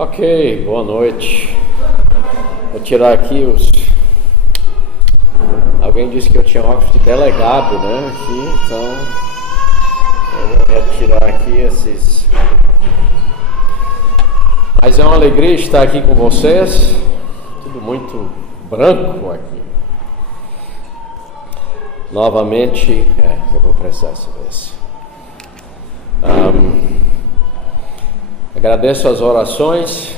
Ok, boa noite. Vou tirar aqui os... Alguém disse que eu tinha óculos de delegado, né? Aqui, então eu vou retirar aqui esses... Mas é uma alegria estar aqui com vocês. Tudo muito branco aqui. Novamente, eu vou precisar dessa vez. Agradeço as orações.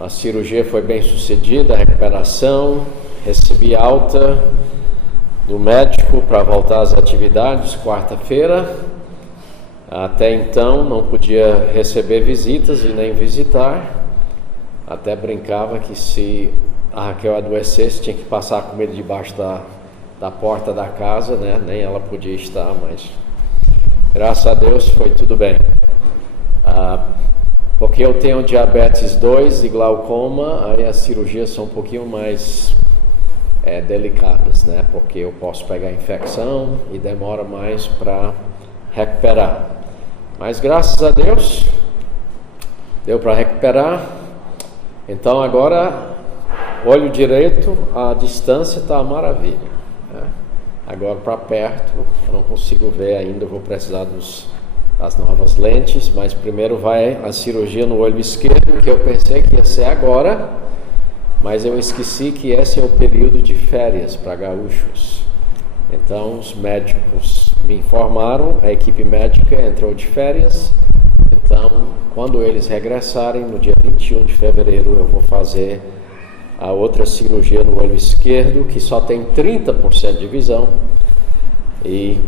A cirurgia foi bem sucedida, a recuperação. Recebi alta do médico para voltar às atividades quarta-feira. Até então não podia receber visitas e nem visitar. Até brincava que se a Raquel adoecesse tinha que passar a comida debaixo da porta da casa, né? Nem ela podia estar, mas graças a Deus foi tudo bem. Porque eu tenho diabetes 2 e glaucoma, aí as cirurgias são um pouquinho mais delicadas, né? Porque eu posso pegar infecção e demora mais para recuperar. Mas graças a Deus deu para recuperar. Então agora, olho direito, a distância está uma maravilha, né? Agora para perto, eu não consigo ver ainda, vou precisar das novas lentes, mas primeiro vai a cirurgia no olho esquerdo, que eu pensei que ia ser agora, mas eu esqueci que esse é o período de férias para gaúchos. Então os médicos me informaram, a equipe médica entrou de férias, então quando eles regressarem, no dia 21 de fevereiro, eu vou fazer a outra cirurgia no olho esquerdo, que só tem 30% de visão, e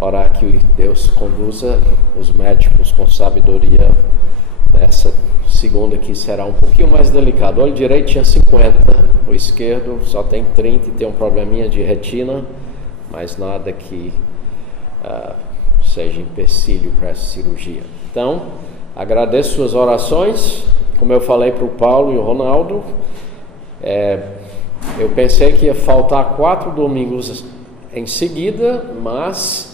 orar que Deus conduza os médicos com sabedoria nessa segunda, que será um pouquinho mais delicado. O olho direito tinha 50, o esquerdo só tem 30 e tem um probleminha de retina, mas nada que seja empecilho para essa cirurgia. Então, agradeço suas orações, como eu falei para o Paulo e o Ronaldo. Eu pensei que ia faltar 4 domingos em seguida, mas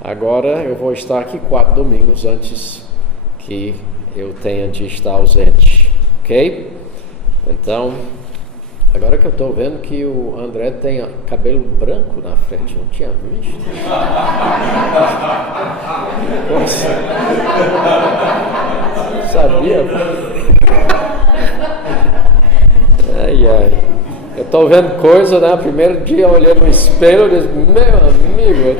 agora eu vou estar aqui 4 domingos antes que eu tenha de estar ausente, ok? Então, agora que eu estou vendo que o André tem cabelo branco na frente, não tinha visto? Nossa. Sabia? Ai. Eu estou vendo coisa, né? Primeiro dia eu olhei no espelho e disse, meu amigo,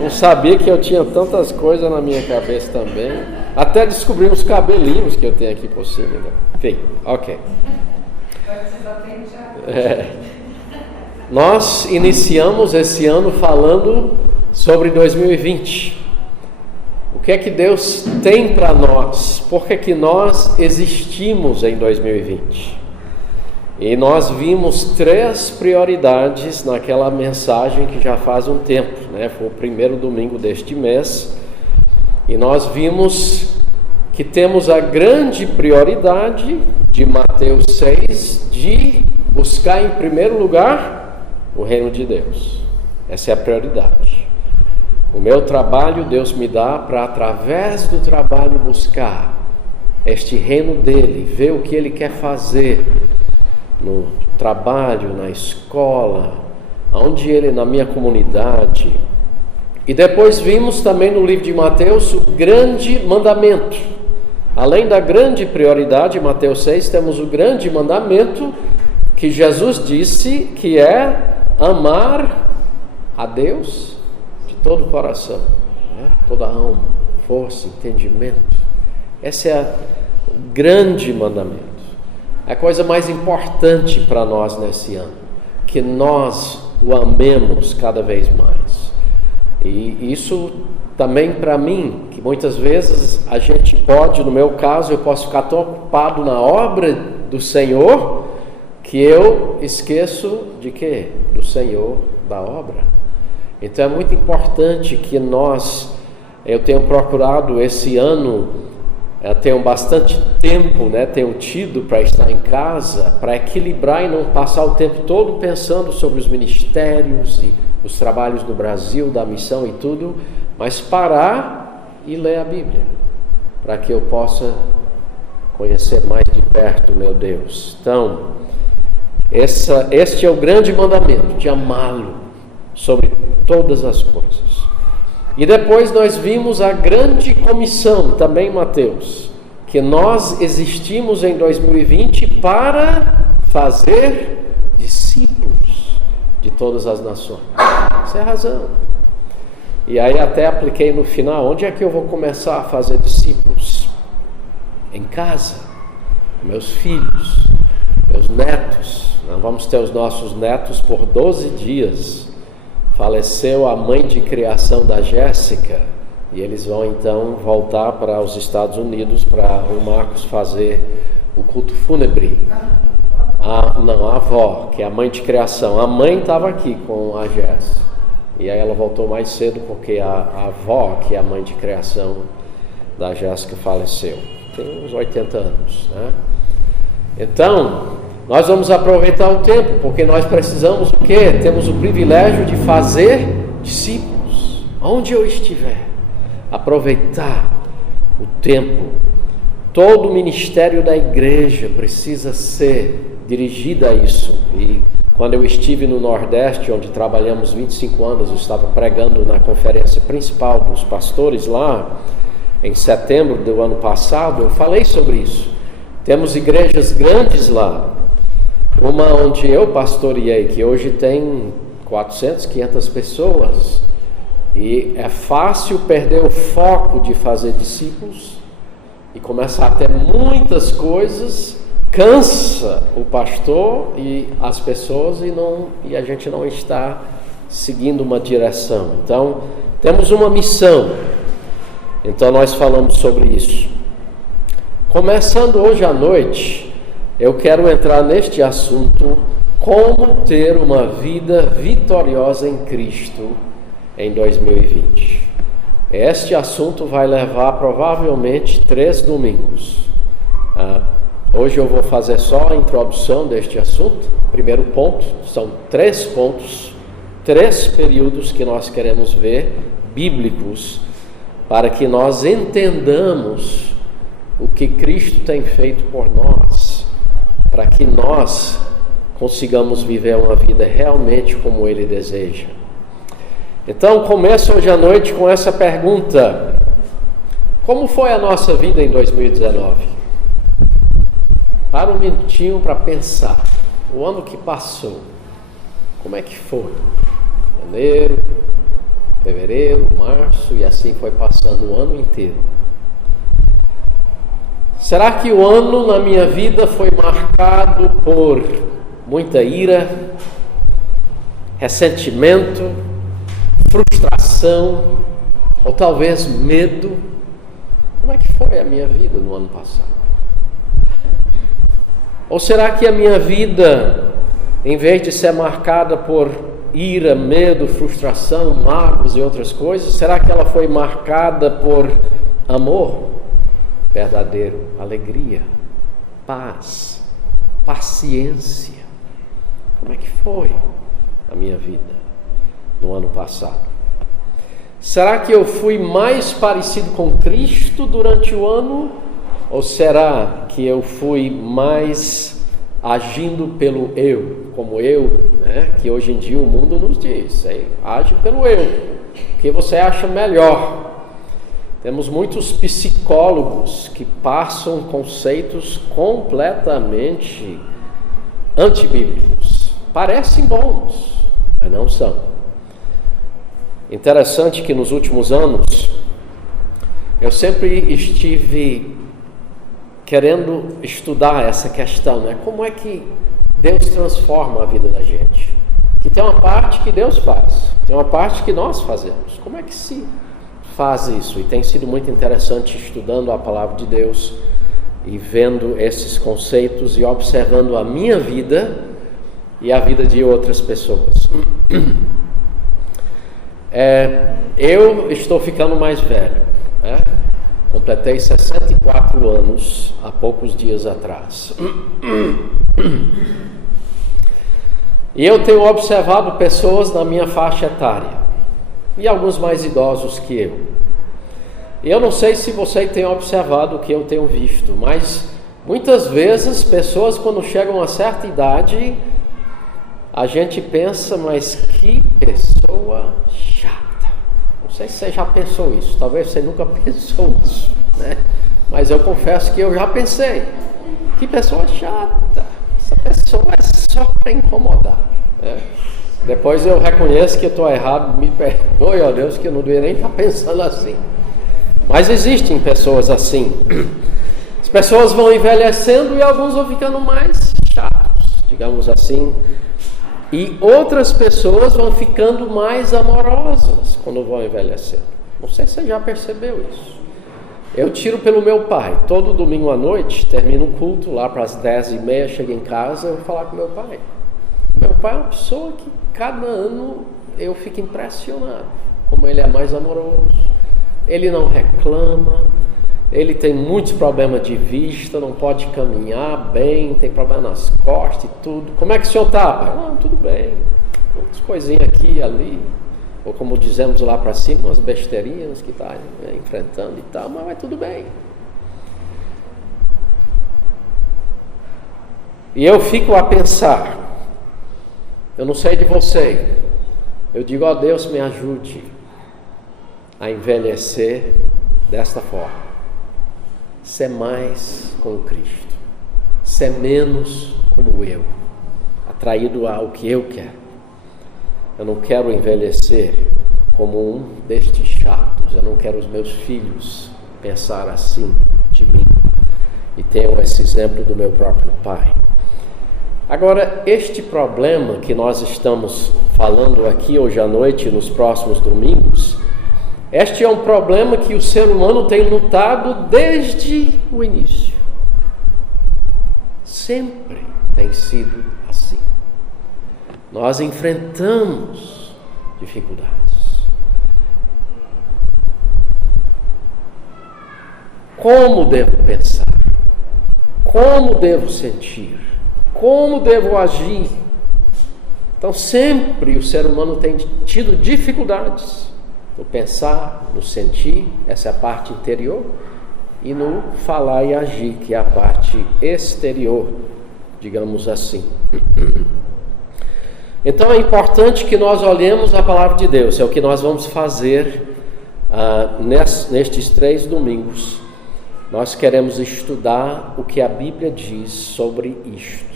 não sabia que eu tinha tantas coisas na minha cabeça também. Até descobri uns cabelinhos que eu tenho aqui por cima. Né? Enfim, ok. Nós iniciamos esse ano falando sobre 2020. O que é que Deus tem para nós? Por que que nós existimos em 2020? E nós vimos 3 prioridades naquela mensagem que já faz um tempo, né? Foi o primeiro domingo deste mês. E nós vimos que temos a grande prioridade de Mateus 6, de buscar em primeiro lugar o reino de Deus. Essa é a prioridade. O meu trabalho Deus me dá para, através do trabalho, buscar este reino dele, ver o que ele quer fazer no trabalho, na escola, onde ele, na minha comunidade. E depois vimos também no livro de Mateus o grande mandamento. Além da grande prioridade, Mateus 6, temos o grande mandamento que Jesus disse, que é amar a Deus de todo o coração, né? Toda a alma, força, entendimento. Esse é o grande mandamento. A coisa mais importante para nós nesse ano, que nós o amemos cada vez mais. E isso também para mim, que muitas vezes a gente pode, no meu caso, eu posso ficar tão ocupado na obra do Senhor, que eu esqueço de quê? Do Senhor, da obra. Então é muito importante que eu tenho procurado esse ano, tenho bastante tempo, né, tenho tido para estar em casa, para equilibrar e não passar o tempo todo pensando sobre os ministérios e os trabalhos no Brasil, da missão e tudo, mas parar e ler a Bíblia, para que eu possa conhecer mais de perto o meu Deus. Então, este é o grande mandamento, de amá-lo sobre todas as coisas. E depois nós vimos a grande comissão, também em Mateus, que nós existimos em 2020 para fazer discípulos de todas as nações. Essa é a razão. E aí até apliquei no final, onde é que eu vou começar a fazer discípulos? Em casa, com meus filhos, meus netos. Nós vamos ter os nossos netos por 12 dias. Faleceu a mãe de criação da Jéssica, e eles vão então voltar para os Estados Unidos para o Marcos fazer o culto fúnebre. A avó, que é a mãe de criação. A mãe estava aqui com a Jéssica, e aí ela voltou mais cedo porque a avó, que é a mãe de criação da Jéssica, faleceu. Tem uns 80 anos, né? Então, nós vamos aproveitar o tempo, porque nós precisamos o quê? Temos o privilégio de fazer discípulos, onde eu estiver. Aproveitar o tempo. Todo o ministério da igreja precisa ser dirigido a isso. E quando eu estive no Nordeste, onde trabalhamos 25 anos, eu estava pregando na conferência principal dos pastores lá, em setembro do ano passado, eu falei sobre isso. Temos igrejas grandes lá. Uma onde eu pastoreei, que hoje tem 400, 500 pessoas. E é fácil perder o foco de fazer discípulos e começar a ter muitas coisas, cansa o pastor e as pessoas e a gente não está seguindo uma direção. Então, temos uma missão. Então, nós falamos sobre isso. Começando hoje à noite, eu quero entrar neste assunto, como ter uma vida vitoriosa em Cristo em 2020. Este assunto vai levar provavelmente 3 domingos. Hoje eu vou fazer só a introdução deste assunto. Primeiro ponto, são 3 pontos, 3 períodos que nós queremos ver, bíblicos, para que nós entendamos o que Cristo tem feito por nós, para que nós consigamos viver uma vida realmente como Ele deseja. Então, começo hoje à noite com essa pergunta: como foi a nossa vida em 2019? Para um minutinho para pensar, o ano que passou, como é que foi? Janeiro, fevereiro, março, e assim foi passando o ano inteiro. Será que o ano na minha vida foi marcado por muita ira, ressentimento, frustração, ou talvez medo? Como é que foi a minha vida no ano passado? Ou será que a minha vida, em vez de ser marcada por ira, medo, frustração, mágoas e outras coisas, será que ela foi marcada por amor verdadeiro, alegria, paz, paciência? Como é que foi a minha vida no ano passado? Será que eu fui mais parecido com Cristo durante o ano? Ou será que eu fui mais agindo pelo eu, como eu, né? Que hoje em dia o mundo nos diz, age pelo eu, que você acha melhor. Temos muitos psicólogos que passam conceitos completamente antibíblicos. Parecem bons, mas não são. Interessante que nos últimos anos eu sempre estive querendo estudar essa questão, né? Como é que Deus transforma a vida da gente? Que tem uma parte que Deus faz, tem uma parte que nós fazemos. Como é que se faz isso? E tem sido muito interessante estudando a palavra de Deus e vendo esses conceitos e observando a minha vida e a vida de outras pessoas. Eu estou ficando mais velho, né? Completei 64 anos há poucos dias atrás. E eu tenho observado pessoas na minha faixa etária, e alguns mais idosos que eu. E eu não sei se você tem observado o que eu tenho visto, mas Muitas vezes, pessoas quando chegam a uma certa idade, a gente pensa, mas que pessoa chata. Não sei se você já pensou isso, talvez você nunca pensou isso, né? Mas eu confesso que eu já pensei. Que pessoa chata, essa pessoa é só para incomodar, né? Depois eu reconheço que eu estou errado, me perdoe, ó Deus, que eu não deveria nem estar pensando assim. Mas existem pessoas assim. As pessoas vão envelhecendo e alguns vão ficando mais chatos, digamos assim. E outras pessoas vão ficando mais amorosas quando vão envelhecendo. Não sei se você já percebeu isso. Eu tiro pelo meu pai. Todo domingo à noite, termino o culto, lá para as 10h30, chego em casa, eu vou falar com meu pai. Meu pai é uma pessoa que cada ano eu fico impressionado, como ele é mais amoroso. Ele não reclama, ele tem muitos problemas de vista, não pode caminhar bem, tem problema nas costas e tudo. Como é que o senhor está, pai? Não, tudo bem, umas coisinhas aqui e ali, ou como dizemos lá para cima, umas besteirinhas que está enfrentando e tal, mas vai tudo bem. E eu fico a pensar, eu não sei de você, eu digo, ó Deus, me ajude a envelhecer desta forma, ser mais como Cristo, ser menos como eu, atraído ao que eu quero. Eu não quero envelhecer como um destes chatos, eu não quero os meus filhos pensar assim de mim, e tenham esse exemplo do meu próprio pai. Agora, este problema que nós estamos falando aqui hoje à noite e nos próximos domingos, este é um problema que o ser humano tem lutado desde o início. Sempre tem sido assim. Nós enfrentamos dificuldades. Como devo pensar? Como devo sentir? Como devo agir? Então sempre o ser humano tem tido dificuldades no pensar, no sentir, essa é a parte interior, e no falar e agir, que é a parte exterior, digamos assim. Então é importante que nós olhemos a palavra de Deus, é o que nós vamos fazer nestes 3 domingos. Nós queremos estudar o que a Bíblia diz sobre isto.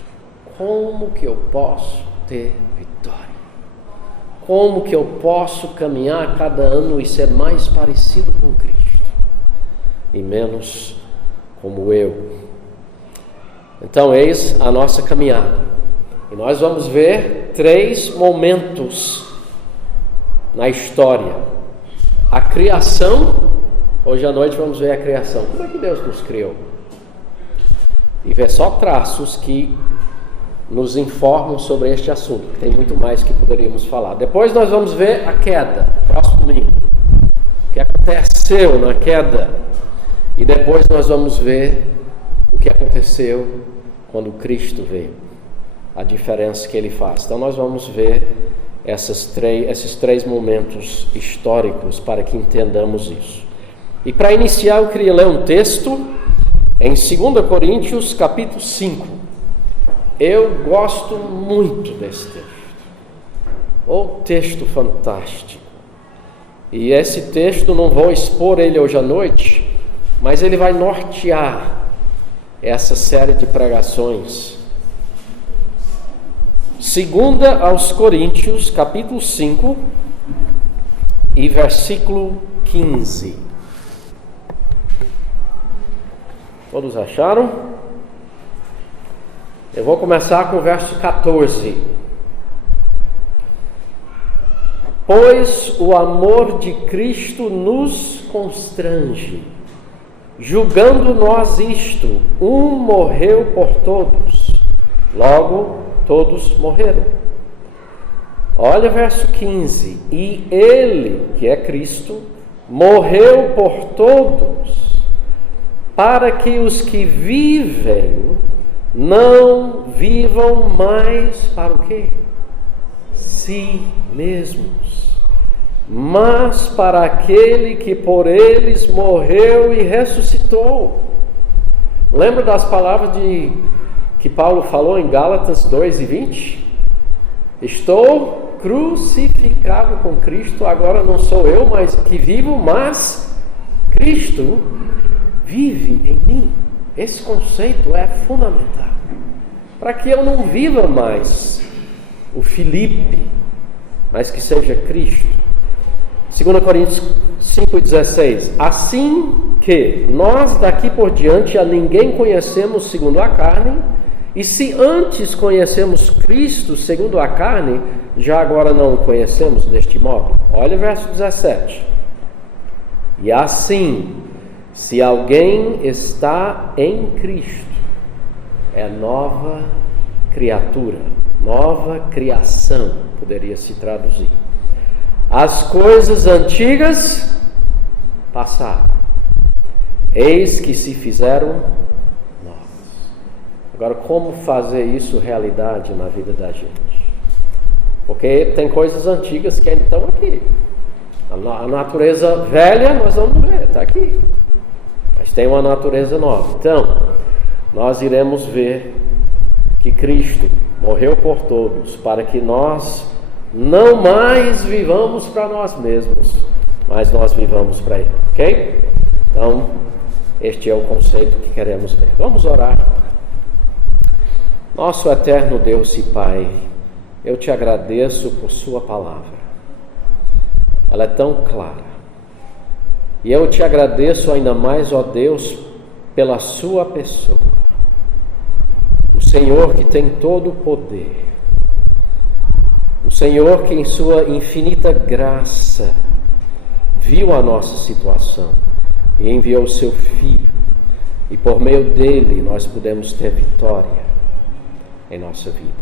Como que eu posso ter vitória? Como que eu posso caminhar cada ano e ser mais parecido com Cristo e menos como eu? Então, eis a nossa caminhada. E nós vamos ver 3 momentos na história. A criação, hoje à noite vamos ver a criação. Como é que Deus nos criou? E ver só traços que nos informam sobre este assunto, que tem muito mais que poderíamos falar. Depois nós vamos ver a queda, próximo domingo, o que aconteceu na queda, e depois nós vamos ver o que aconteceu quando Cristo veio, a diferença que ele faz. Então nós vamos ver esses 3 momentos históricos para que entendamos isso. E para iniciar eu queria ler um texto em 2 Coríntios capítulo 5. Eu gosto muito desse texto. Oh, texto fantástico. E esse texto, não vou expor ele hoje à noite, mas ele vai nortear essa série de pregações. 2 aos Coríntios, capítulo 5 e versículo 15. Todos acharam? Eu vou começar com o verso 14. Pois o amor de Cristo nos constrange, julgando nós isto, um morreu por todos, logo todos morreram. Olha o verso 15. E ele, que é Cristo, morreu por todos, para que os que vivem não vivam mais para o quê? Si mesmos, mas para aquele que por eles morreu e ressuscitou. Lembra das palavras que Paulo falou em Gálatas 2:20? Estou crucificado com Cristo, agora não sou eu mais que vivo, mas Cristo vive em mim. Esse conceito é fundamental, para que eu não viva mais o Filipe, mas que seja Cristo. 2 Coríntios 5:16. Assim que nós daqui por diante a ninguém conhecemos segundo a carne, e se antes conhecemos Cristo segundo a carne, já agora não o conhecemos deste modo. Olha o verso 17. E assim, se alguém está em Cristo, é nova criatura, nova criação, poderia se traduzir. As coisas antigas passaram, eis que se fizeram novas. Agora, como fazer isso realidade na vida da gente? Porque tem coisas antigas que ainda estão aqui. A natureza velha nós vamos ver, está aqui. Mas tem uma natureza nova. Então, nós iremos ver que Cristo morreu por todos, para que nós não mais vivamos para nós mesmos, mas nós vivamos para Ele, ok? Então, este é o conceito que queremos ver. Vamos orar. Nosso eterno Deus e Pai, eu te agradeço por Sua palavra. Ela é tão clara. E eu te agradeço ainda mais, ó Deus, pela Sua pessoa. O Senhor que tem todo o poder. O Senhor que em Sua infinita graça viu a nossa situação e enviou o Seu Filho. E por meio dele nós podemos ter vitória em nossa vida.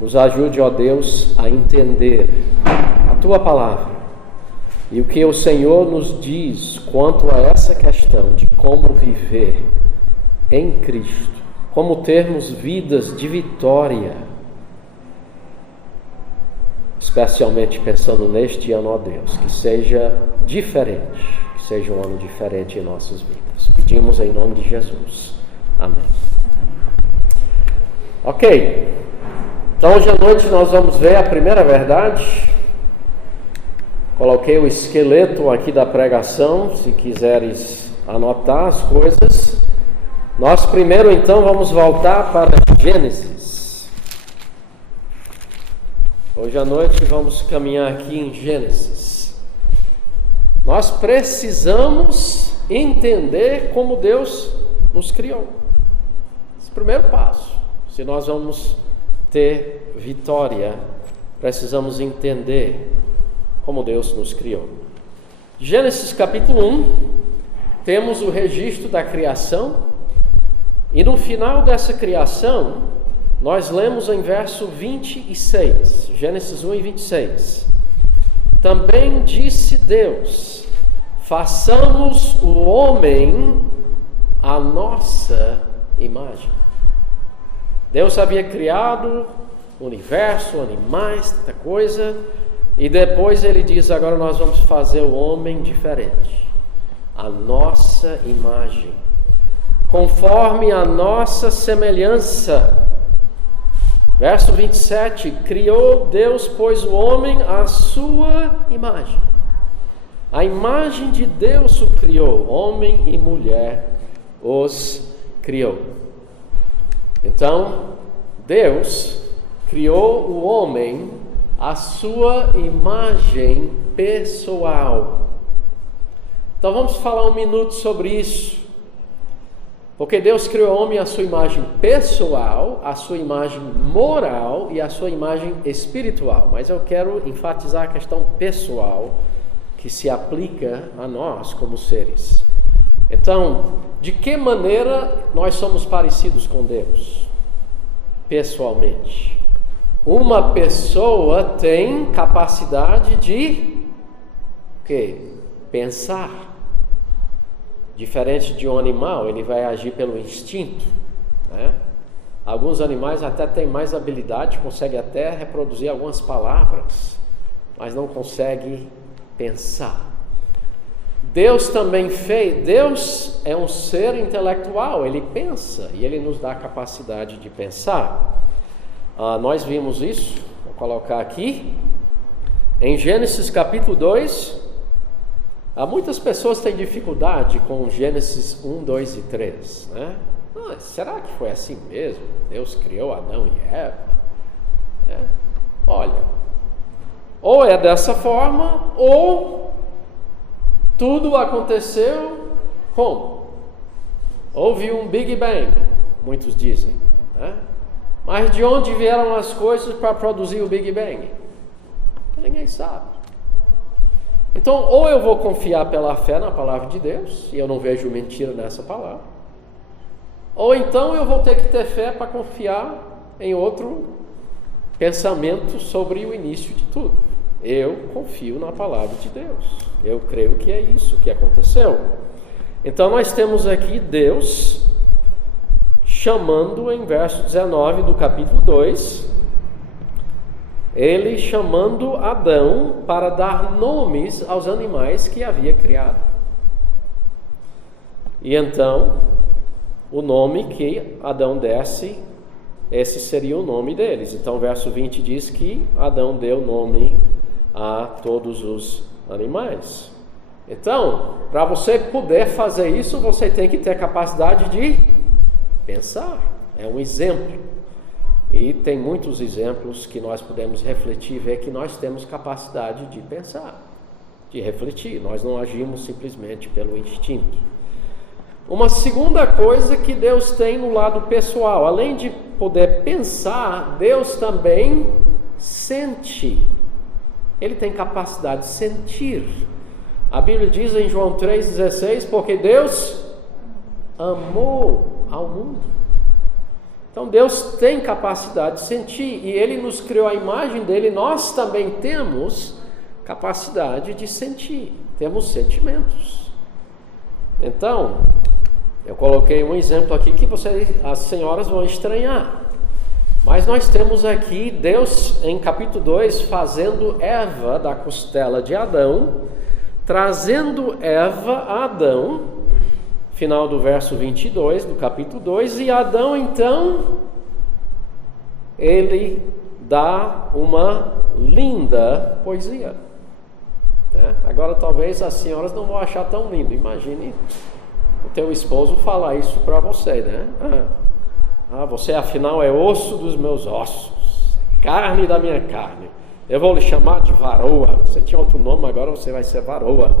Nos ajude, ó Deus, a entender a Tua palavra e o que o Senhor nos diz quanto a essa questão de como viver em Cristo, como termos vidas de vitória, especialmente pensando neste ano, ó Deus, que seja diferente, que seja um ano diferente em nossas vidas. Pedimos em nome de Jesus. Amém. Ok. Então, hoje à noite nós vamos ver a primeira verdade. Coloquei o esqueleto aqui da pregação, se quiseres anotar as coisas. Nós primeiro, então, vamos voltar para Gênesis. Hoje à noite vamos caminhar aqui em Gênesis. Nós precisamos entender como Deus nos criou. Esse é o primeiro passo. Se nós vamos ter vitória, precisamos entender como Deus nos criou. Gênesis capítulo 1, temos o registro da criação, e no final dessa criação, nós lemos em verso 26, Gênesis 1 e 26. Também disse Deus: façamos o homem à nossa imagem. Deus havia criado o universo, animais, tanta coisa, e depois ele diz: agora nós vamos fazer o homem diferente, a nossa imagem, conforme a nossa semelhança. Verso 27, criou Deus, pois, o homem à sua imagem. A imagem de Deus o criou, homem e mulher os criou. Então, Deus criou o homem à sua imagem pessoal. Então vamos falar um minuto sobre isso. Porque Deus criou o homem à sua imagem pessoal, à sua imagem moral e à sua imagem espiritual. Mas eu quero enfatizar a questão pessoal, que se aplica a nós como seres. Então, de que maneira nós somos parecidos com Deus? Pessoalmente. Uma pessoa tem capacidade de pensar. Diferente de um animal, ele vai agir pelo instinto, né? Alguns animais até têm mais habilidade, conseguem até reproduzir algumas palavras, mas não conseguem pensar. Deus também fez. Deus é um ser intelectual, ele pensa e ele nos dá a capacidade de pensar. Nós vimos isso, vou colocar aqui, em Gênesis capítulo 2. Muitas pessoas têm dificuldade com Gênesis 1, 2 e 3, né? Será que foi assim mesmo? Deus criou Adão e Eva? Olha, ou é dessa forma, ou tudo aconteceu como? Houve um Big Bang, muitos dizem, né? Mas de onde vieram as coisas para produzir o Big Bang? Ninguém sabe. Então, ou eu vou confiar pela fé na palavra de Deus, e eu não vejo mentira nessa palavra, ou então eu vou ter que ter fé para confiar em outro pensamento sobre o início de tudo. Eu confio na palavra de Deus. Eu creio que é isso que aconteceu. Então nós temos aqui Deus chamando, em verso 19 do capítulo 2, ele chamando Adão para dar nomes aos animais que havia criado. E então, o nome que Adão desse, esse seria o nome deles. Então, verso 20 diz que Adão deu nome a todos os animais. Então, para você poder fazer isso, você tem que ter capacidade de pensar. É um exemplo. E tem muitos exemplos que nós podemos refletir e ver que nós temos capacidade de pensar, de refletir. Nós não agimos simplesmente pelo instinto. Uma segunda coisa que Deus tem no lado pessoal, além de poder pensar, Deus também sente. Ele tem capacidade de sentir. A Bíblia diz em João 3,16, porque Deus amou ao mundo. Então Deus tem capacidade de sentir, e Ele nos criou a imagem dele, nós também temos capacidade de sentir, temos sentimentos. Então, eu coloquei um exemplo aqui que as senhoras vão estranhar, mas nós temos aqui Deus em capítulo 2 fazendo Eva da costela de Adão, trazendo Eva a Adão, final do verso 22 do capítulo 2, e Adão então, ele dá uma linda poesia, né? Agora talvez as senhoras não vão achar tão lindo. Imagine o teu esposo falar isso para você, né? Você afinal é osso dos meus ossos, carne da minha carne, eu vou lhe chamar de varoa. Você tinha outro nome, agora você vai ser varoa,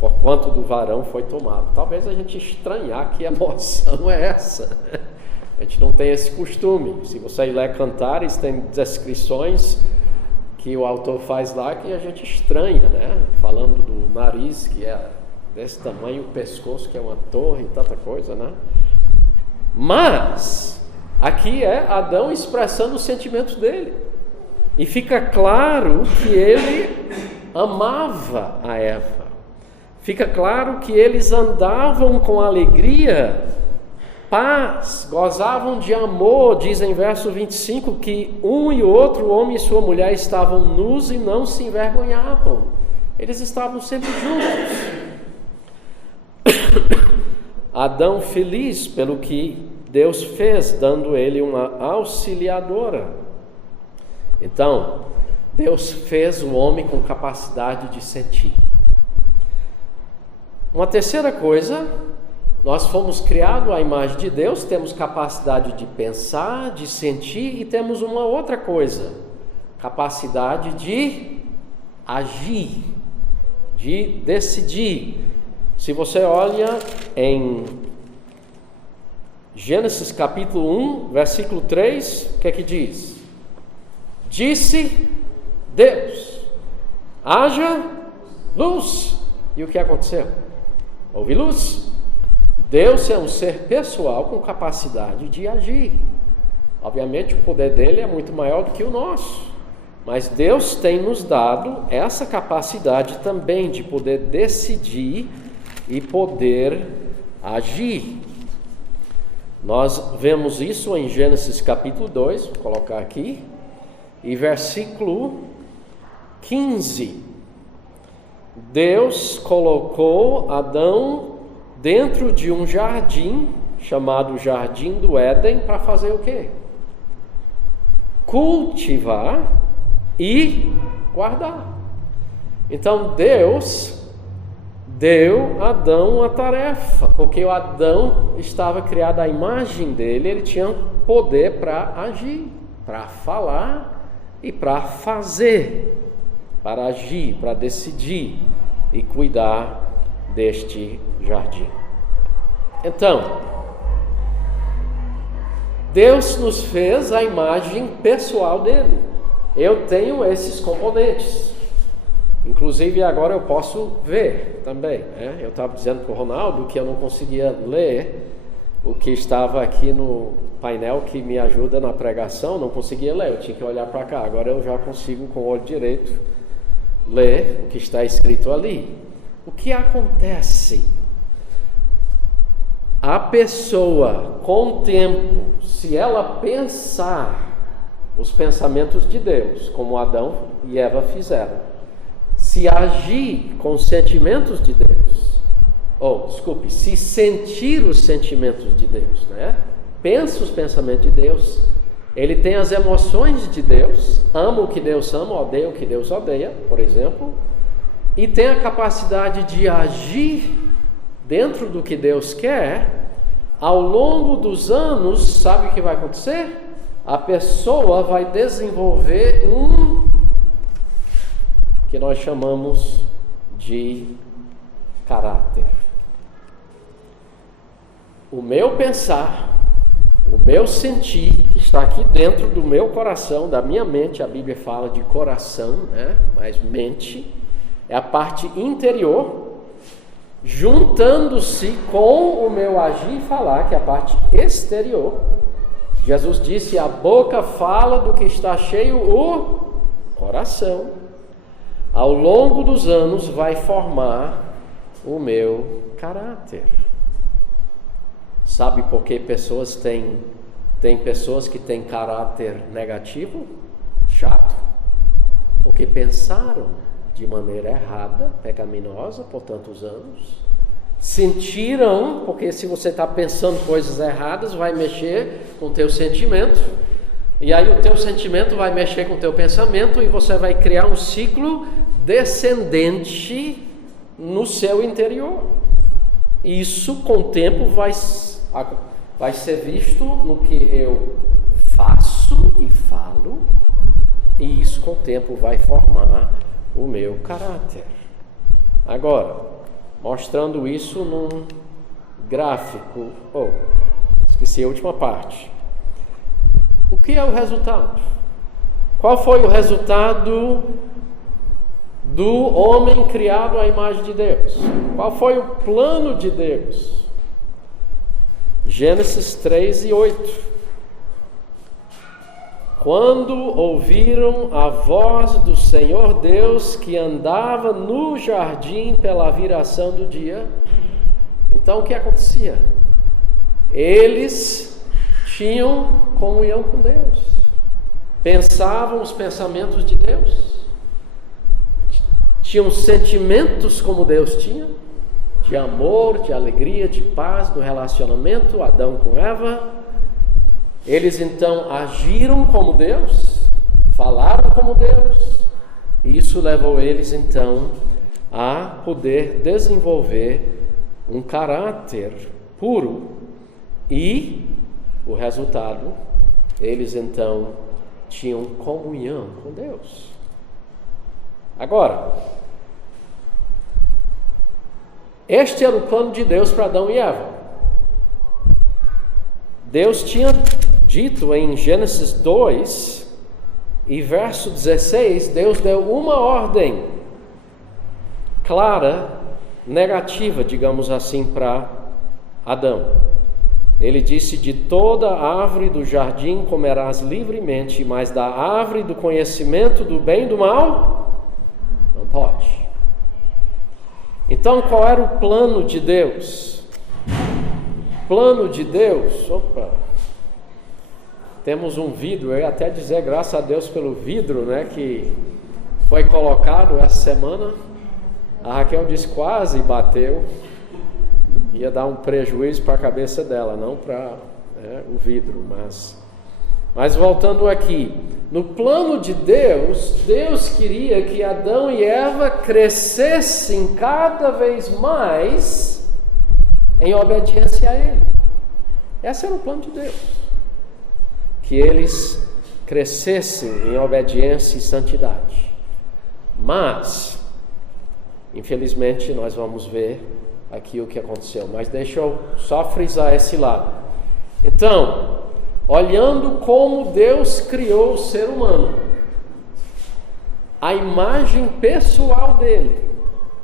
por quanto do varão foi tomado. Talvez a gente estranhar que emoção é essa. A gente não tem esse costume. Se você ler Cantares, tem descrições que o autor faz lá que a gente estranha, né? Falando do nariz, que é desse tamanho, o pescoço, que é uma torre, tanta coisa, né? Mas aqui é Adão expressando os sentimentos dele. E fica claro que ele amava a Eva. Fica claro que eles andavam com alegria, paz, gozavam de amor. Diz em verso 25 que um e outro, o homem e sua mulher, estavam nus e não se envergonhavam. Eles estavam sempre juntos. Adão feliz pelo que Deus fez, dando ele uma auxiliadora. Então, Deus fez o homem com capacidade de sentir. Uma terceira coisa, nós fomos criados à imagem de Deus, temos capacidade de pensar, de sentir, e temos uma outra coisa, capacidade de agir, de decidir. Se você olha em Gênesis capítulo 1, versículo 3, o que é que diz? Disse Deus, haja luz. E o que aconteceu? Houve luz. Deus é um ser pessoal com capacidade de agir. Obviamente o poder dele é muito maior do que o nosso, mas Deus tem nos dado essa capacidade também de poder decidir e poder agir. Nós vemos isso em Gênesis capítulo 2, vou colocar aqui, e versículo 15. Deus colocou Adão dentro de um jardim, chamado Jardim do Éden, para fazer o quê? Cultivar e guardar. Então Deus deu a Adão uma tarefa, porque o Adão estava criado à imagem dele, ele tinha poder para agir, para falar e para fazer, para agir, para decidir e cuidar deste jardim. Então, Deus nos fez a imagem pessoal dele. Eu tenho esses componentes. Inclusive agora eu posso ver também, né? Eu estava dizendo para o Ronaldo que eu não conseguia ler o que estava aqui no painel que me ajuda na pregação, não conseguia ler, eu tinha que olhar para cá. Agora eu já consigo com o olho direito ler o que está escrito ali. O que acontece? A pessoa, com o tempo, se ela pensar os pensamentos de Deus, como Adão e Eva fizeram, se agir com os sentimentos de Deus, se sentir os sentimentos de Deus, né? Pensa os pensamentos de Deus, ele tem as emoções de Deus, ama o que Deus ama, odeia o que Deus odeia, por exemplo, e tem a capacidade de agir dentro do que Deus quer. Ao longo dos anos, sabe o que vai acontecer? A pessoa vai desenvolver que nós chamamos de caráter. O meu pensar, o meu sentir, que está aqui dentro do meu coração, da minha mente, a Bíblia fala de coração, né? Mas mente é a parte interior, juntando-se com o meu agir e falar, que é a parte exterior. Jesus disse: a boca fala do que está cheio o coração. Ao longo dos anos vai formar o meu caráter. Sabe por que pessoas têm pessoas que têm caráter negativo, chato? Porque pensaram de maneira errada, pecaminosa por tantos anos. Sentiram, porque se você está pensando coisas erradas, vai mexer com o teu sentimento. E aí o teu sentimento vai mexer com o teu pensamento e você vai criar um ciclo descendente no seu interior. Isso com o tempo vai ser visto no que eu faço e falo, e isso com o tempo vai formar o meu caráter. Agora, mostrando isso num gráfico, esqueci a última parte. O que é o resultado? Qual foi o resultado do homem criado à imagem de Deus? Qual foi o plano de Deus? Gênesis 3:8. Quando ouviram a voz do Senhor Deus que andava no jardim pela viração do dia, então o que acontecia? Eles tinham comunhão com Deus, pensavam os pensamentos de Deus, tinham sentimentos como Deus tinha, de amor, de alegria, de paz, do relacionamento, Adão com Eva. Eles então agiram como Deus, falaram como Deus, e isso levou eles então a poder desenvolver um caráter puro, e o resultado, eles então tinham comunhão com Deus. Agora, este era o plano de Deus para Adão e Eva. Deus tinha dito em Gênesis 2 e verso 16, Deus deu uma ordem clara, negativa, digamos assim, para Adão. Ele disse: de toda árvore do jardim comerás livremente, mas da árvore do conhecimento do bem e do mal, não pode. Então, qual era o plano de Deus? Plano de Deus, temos um vidro, eu ia até dizer graças a Deus pelo vidro, né, que foi colocado essa semana, A Raquel disse quase bateu, ia dar um prejuízo para a cabeça dela, não para o vidro, mas voltando aqui, no plano de Deus, Deus queria que Adão e Eva crescessem cada vez mais em obediência a Ele. Esse era o plano de Deus, que eles crescessem em obediência e santidade. Mas, infelizmente, nós vamos ver aqui o que aconteceu, mas deixa eu só frisar esse lado. Então, olhando como Deus criou o ser humano, a imagem pessoal dele,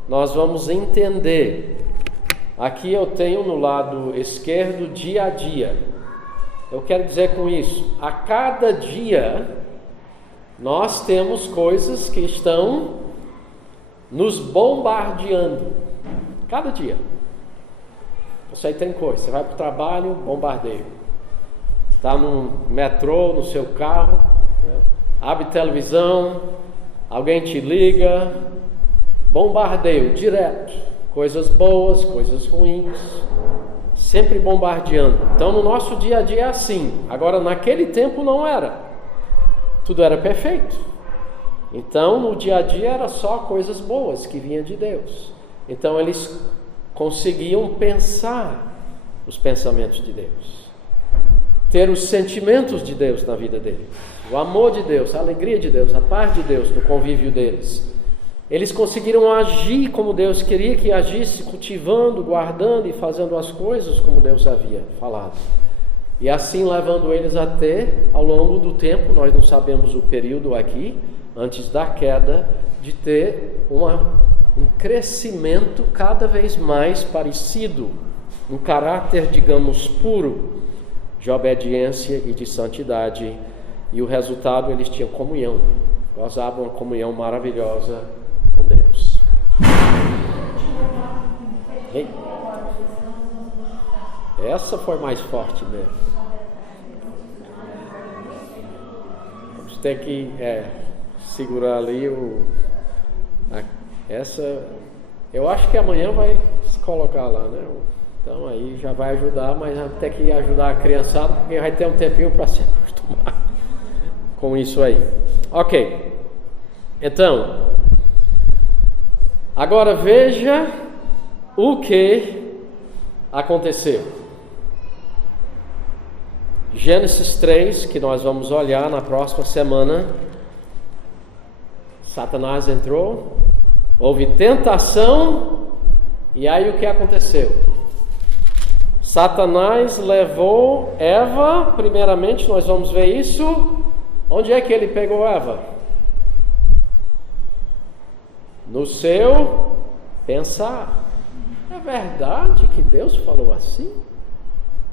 nós vamos entender. Aqui eu tenho no lado esquerdo dia a dia. Eu quero dizer com isso, a cada dia nós temos coisas que estão nos bombardeando. Cada dia. Você tem coisa, você vai para o trabalho, bombardeio. Está no metrô, no seu carro, abre televisão, alguém te liga, bombardeio direto. Coisas boas, coisas ruins, sempre bombardeando. Então no nosso dia a dia é assim. Agora naquele tempo não era. Tudo era perfeito. Então no dia a dia era só coisas boas que vinham de Deus. Então eles conseguiam pensar os pensamentos de Deus, ter os sentimentos de Deus na vida deles, o amor de Deus, a alegria de Deus, a paz de Deus no convívio deles. Eles conseguiram agir como Deus queria que agisse, cultivando, guardando e fazendo as coisas como Deus havia falado. E assim levando eles até, ao longo do tempo, nós não sabemos o período aqui, antes da queda, de ter um crescimento cada vez mais parecido, um caráter, digamos, puro, de obediência e de santidade. E o resultado, eles tinham comunhão, gozavam uma comunhão maravilhosa com Deus. Ei. Essa foi mais forte mesmo. Vamos ter que segurar ali essa. Eu acho que amanhã vai se colocar lá, né? Então aí já vai ajudar, mas vai ter que ajudar a criançada, porque vai ter um tempinho para se acostumar com isso aí. Ok. Então, agora veja o que aconteceu. Gênesis 3, que nós vamos olhar na próxima semana. Satanás entrou, houve tentação, e aí o que aconteceu? Satanás levou Eva, primeiramente nós vamos ver isso. Onde é que ele pegou Eva? No seu pensar. É verdade que Deus falou assim?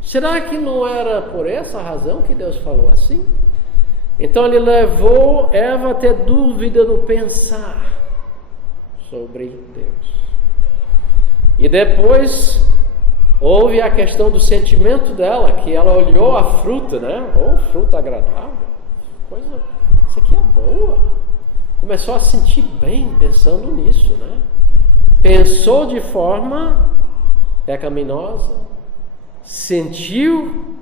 Será que não era por essa razão que Deus falou assim? Então ele levou Eva a ter dúvida no pensar sobre Deus. E depois houve a questão do sentimento dela, que ela olhou a fruta, né? Oh, fruta agradável. Coisa, isso aqui é boa. Começou a sentir bem pensando nisso, né? Pensou de forma pecaminosa, sentiu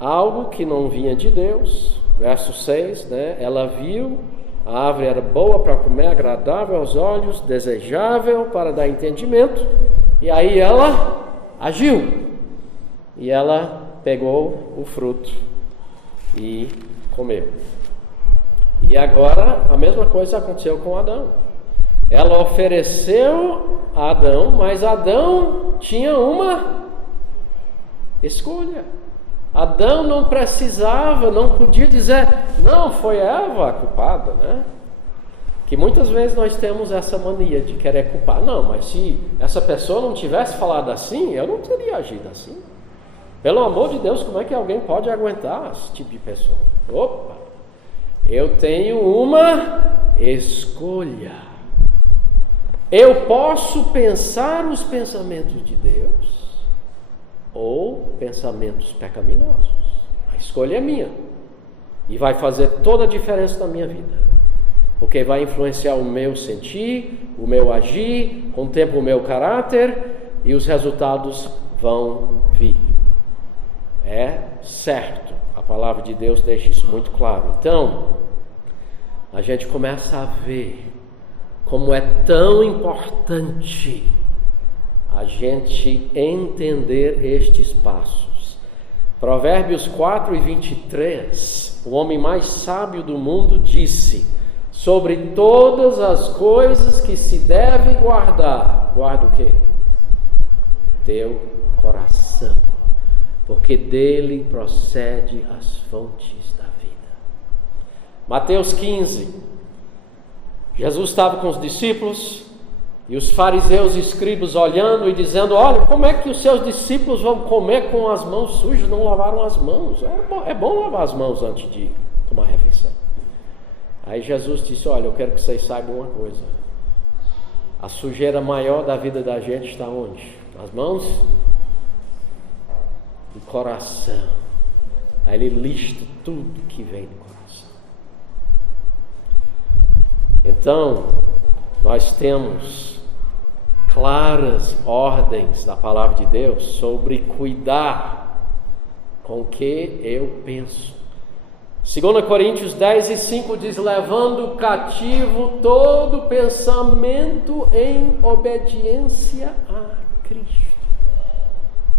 algo que não vinha de Deus. Verso 6, né? Ela viu, a árvore era boa para comer, agradável aos olhos, desejável para dar entendimento, e aí ela agiu, e ela pegou o fruto e comeu. E agora a mesma coisa aconteceu com Adão. Ela ofereceu a Adão, mas Adão tinha uma escolha. Adão não precisava, não podia dizer, não, foi Eva a culpada, né? Que muitas vezes nós temos essa mania de querer culpar. Não, mas se essa pessoa não tivesse falado assim, eu não teria agido assim. Pelo amor de Deus, como é que alguém pode aguentar esse tipo de pessoa? Opa! Eu tenho uma escolha. Eu posso pensar os pensamentos de Deus ou pensamentos pecaminosos. A escolha é minha e vai fazer toda a diferença na minha vida. porque vai influenciar o meu sentir, o meu agir, com o tempo o meu caráter, e os resultados vão vir. É certo, a palavra de Deus deixa isso muito claro. Então, a gente começa a ver como é tão importante a gente entender estes passos. Provérbios 4:23, o homem mais sábio do mundo disse: sobre todas as coisas que se deve guardar, guarda o quê? Teu coração, porque dele procede as fontes da vida. Mateus 15, Jesus estava com os discípulos e os fariseus e escribas olhando e dizendo: olha, como é que os seus discípulos vão comer com as mãos sujas? Não lavaram as mãos. É bom lavar as mãos antes de tomar a refeição. Aí Jesus disse: olha, eu quero que vocês saibam uma coisa. A sujeira maior da vida da gente está onde? Nas mãos e coração. Aí ele lista tudo que vem do coração. Então, nós temos claras ordens da palavra de Deus sobre cuidar com o que eu penso. 2 Coríntios 10:5 diz: levando cativo todo pensamento em obediência a Cristo.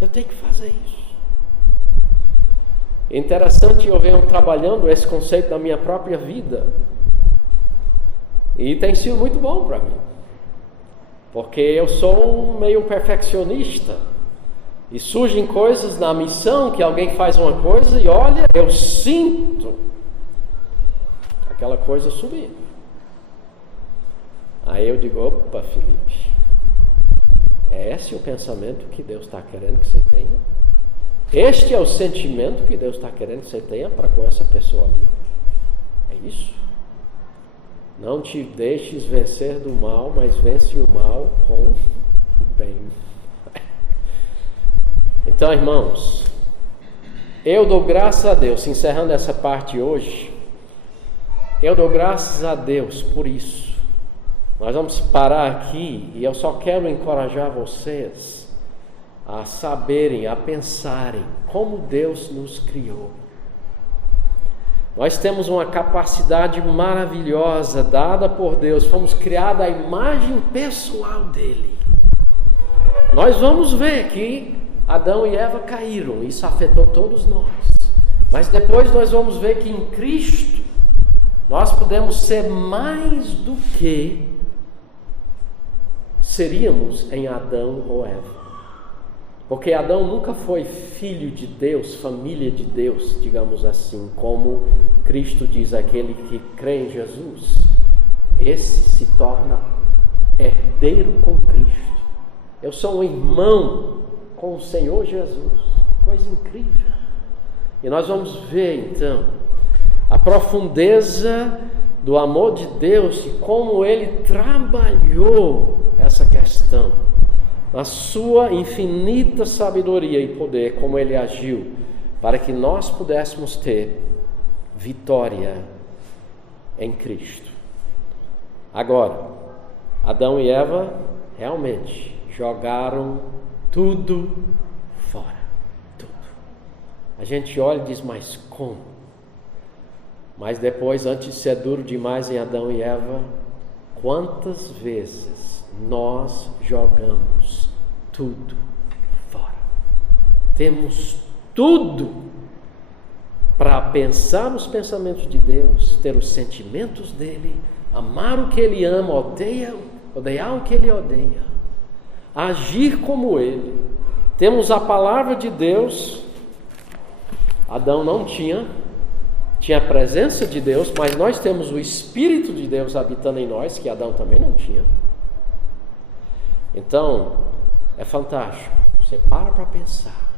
Eu tenho que fazer isso. É interessante, eu venho trabalhando esse conceito na minha própria vida. E tem sido muito bom para mim. Porque eu sou meio perfeccionista. E surgem coisas na missão que alguém faz uma coisa e olha, eu sinto aquela coisa subir. Aí eu digo: opa, Felipe, é esse o pensamento que Deus está querendo que você tenha? Este é o sentimento que Deus está querendo que você tenha para com essa pessoa ali? É isso? Não te deixes vencer do mal, mas vence o mal com o bem. Então, irmãos, eu dou graças a Deus, encerrando essa parte hoje, eu dou graças a Deus por isso. Nós vamos parar aqui e eu só quero encorajar vocês a saberem, a pensarem como Deus nos criou. Nós temos uma capacidade maravilhosa dada por Deus, fomos criados à imagem pessoal dele. Nós vamos ver que Adão e Eva caíram, isso afetou todos nós. Mas depois nós vamos ver que em Cristo nós podemos ser mais do que seríamos em Adão ou Eva. Porque Adão nunca foi filho de Deus, família de Deus, digamos assim, como Cristo diz: aquele que crê em Jesus, esse se torna herdeiro com Cristo. Eu sou um irmão com o Senhor Jesus, coisa incrível. E nós vamos ver então a profundeza do amor de Deus e como Ele trabalhou essa questão, na sua infinita sabedoria e poder, como Ele agiu, para que nós pudéssemos ter vitória em Cristo. Agora, Adão e Eva realmente jogaram tudo fora, tudo. A gente olha e diz: mas como? Mas depois, antes de ser duro demais em Adão e Eva, quantas vezes nós jogamos tudo fora? Temos tudo para pensar nos pensamentos de Deus, ter os sentimentos dele, amar o que ele ama, odiar o que ele odeia, agir como ele. Temos a palavra de Deus. Adão não tinha a presença de Deus, mas nós temos o Espírito de Deus habitando em nós, que Adão também não tinha. Então, é fantástico. Você para pensar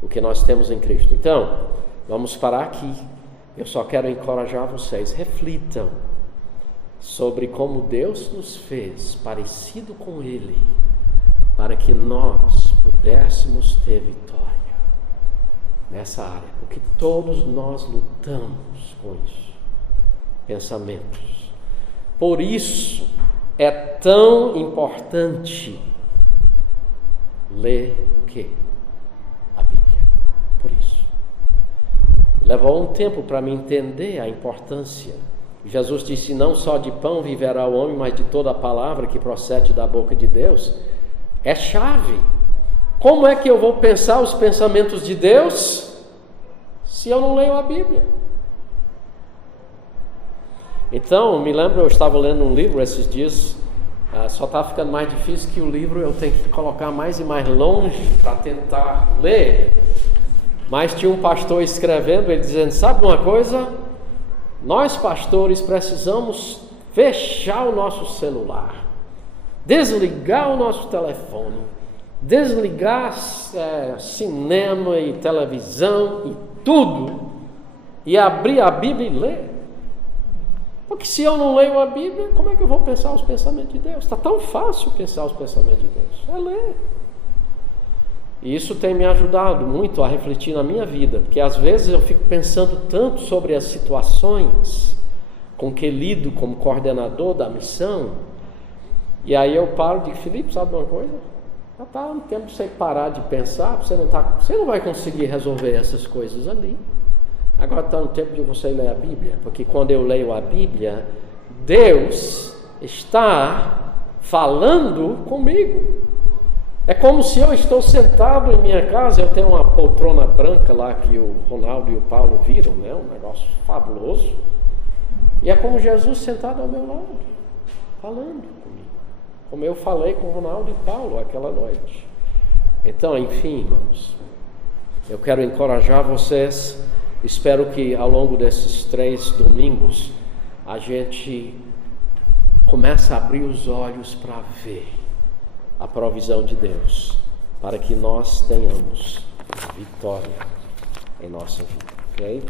o que nós temos em Cristo. Então, vamos parar aqui. Eu só quero encorajar vocês, reflitam sobre como Deus nos fez parecido com Ele, para que nós pudéssemos ter vitória nessa área, porque todos nós lutamos com isso. pensamentos. Por isso é tão importante ler o quê? A Bíblia. Por isso. Levou um tempo para me entender a importância. Jesus disse: não só de pão viverá o homem, mas de toda a palavra que procede da boca de Deus. É chave. Como é que eu vou pensar os pensamentos de Deus se eu não leio a Bíblia? Então, me lembro, eu estava lendo um livro esses dias, só está ficando mais difícil que o livro eu tenho que colocar mais e mais longe para tentar ler. Mas tinha um pastor escrevendo, ele dizendo: sabe uma coisa? Nós pastores precisamos fechar o nosso celular, desligar o nosso telefone, desligar cinema e televisão e tudo, e abrir a Bíblia e ler. Porque se eu não leio a Bíblia, como é que eu vou pensar os pensamentos de Deus? Está tão fácil pensar os pensamentos de Deus, é ler. E isso tem me ajudado muito a refletir na minha vida, porque às vezes eu fico pensando tanto sobre as situações com que lido como coordenador da missão, e aí eu paro e digo: Felipe, sabe uma coisa? Já está no tempo de você parar de pensar, você não vai conseguir resolver essas coisas ali. Agora está no tempo de você ler a Bíblia, porque quando eu leio a Bíblia, Deus está falando comigo. É como se eu estou sentado em minha casa, eu tenho uma poltrona branca lá que o Ronaldo e o Paulo viram, né? Um negócio fabuloso. E é como Jesus sentado ao meu lado, falando comigo, como eu falei com o Ronaldo e Paulo aquela noite. Então, enfim, irmãos, eu quero encorajar vocês. Espero que ao longo desses 3 domingos a gente comece a abrir os olhos para ver a provisão de Deus, para que nós tenhamos vitória em nossa vida, ok?